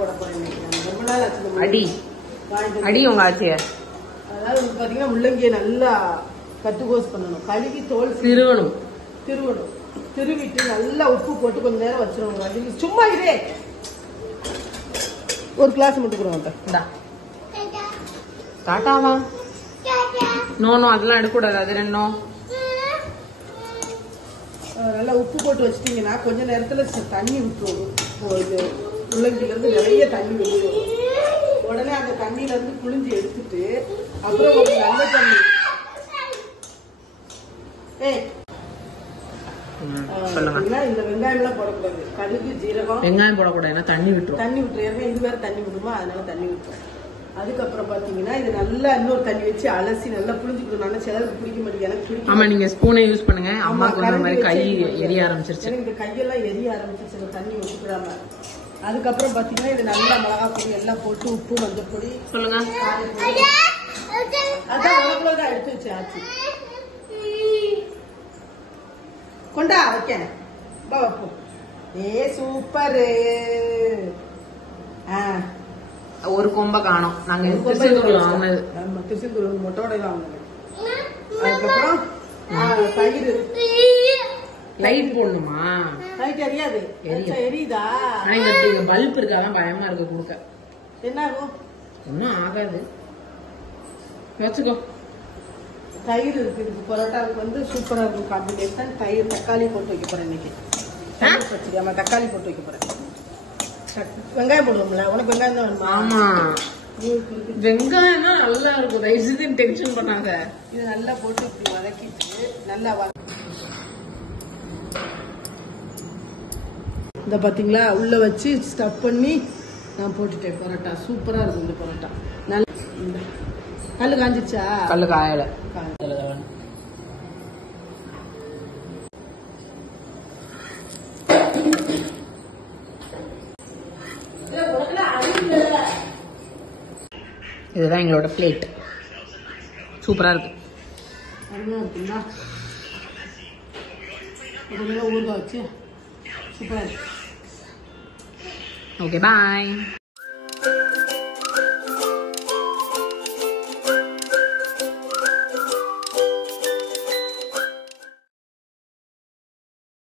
போட போறேன். ரொம்ப நாள் ஆச்சு. அடி அடி உங்க ஆச்சிய. அதாவது பாத்தீங்கன்னா முள்ளங்கியை நல்லா கட்டுகோஸ் பண்ணணும். கழுவி தோல் திருவணும். திருவிட்டு நல்லா உப்பு போட்டு கொஞ்ச நேரம் வச்சிருவாங்க. சும்மா இதே ஒரு கிளாஸ் மட்டும் கொடுங்க. டாட்டாவா? நோ அதெல்லாம் எடுக்கக்கூடாது. அது ரெண்டும் நல்லா உப்பு போட்டு வச்சிட்டீங்கன்னா கொஞ்ச நேரத்துல தண்ணி விட்டுரும். இது முள்ளங்கில இருந்து நிறைய தண்ணி விட்டுரும். உடனே அந்த தண்ணியில இருந்து புளிஞ்சு எடுத்துட்டு அப்புறம் ஒரு நல்ல தண்ணி இந்த வெங்காயம் எல்லாம் போடக்கூடாது. கடுகு ஜீரகம் வெங்காயம் போடக்கூடாது. தண்ணி விட்டுரும். இது வேற தண்ணி விடுமா, அதனால தண்ணி விட்டுரும். அதுக்கப்புறம் பாத்தீங்கன்னா இது நல்லா இன்னொரு தண்ணி வச்சு அலசி நல்லா புளிஞ்சுக்கணும். நல்லா சிலருக்கு பிடிக்க மாட்டேங்குது, எனக்கு பிடிக்கும். ஆமா, நீங்க ஸ்பூனை யூஸ் பண்ணுங்க. அம்மாக்கு ஒரு மாதிரி கை எரிய ஆரம்பிச்சிருச்சு. இந்த கையெல்லாம் எரிய ஆரம்பிச்சிருச்சு தண்ணி ஊற்றிடாம. அதுக்கப்புறம் பாத்தீங்கன்னா இது நல்லா மிளகாய் பொடி எல்லாம் போட்டு உப்பு மஞ்சள் பொடி சொல்லுங்க. அதான் உனக்குள்ளதான் எடுத்து வச்சு ஆச்சு. கொண்டா வைக்கேன். சூப்பரு. ஒரு கொம்ப காணோம். நாங்க திருச்செந்தூர்ல வாங்கினது. திருச்செந்தூர் மொட்டோட வாங்கினது. அதுக்கப்புறம் தயிர் லைட் போடணுமா? லைட் எரியாது. எரியுதா? ஆனா இந்த பல்ப் இருக்காதான் பயமா இருக்கு கொடுக்க. என்ன ஆகும்? ஒன்னும் ஆகாது. வச்சுக்கோ. தயிர் இருக்கு. இதுக்கு பரோட்டாவுக்கு வந்து சூப்பரா இருக்கும் காம்பினேஷன். தயிர் தக்காளி போட்டு வைக்க போறேன் இன்னைக்கு. ஆமா, தக்காளி போட்டு வைக்க போறேன். வெங்காயம் போடுவோம்ல. உனக்கு வெங்காயம் தான் வேணுமா? ஆமா, வெங்காயம் தான் நல்லா இருக்கும். தயவுசெய்து டென்ஷன் பண்ணாங்க. இது நல்லா போட்டு இப்படி வதக்கிட்டு நல்லா இந்த பாத்தீங்களா உள்ள வச்சு ஸ்டஃப் பண்ணி நான் போட்டுட்டேன். பரோட்டா சூப்பரா இருக்கும். இந்த பரோட்டா நல்ல கல்லு காஞ்சிச்சா? கல்லு காயல. இதுதான் எங்களோட பிளேட். சூப்பரா இருக்கு. ஊறுகாய் வச்சு சூப்பரா இருக்கு. ஓகே, பாய்.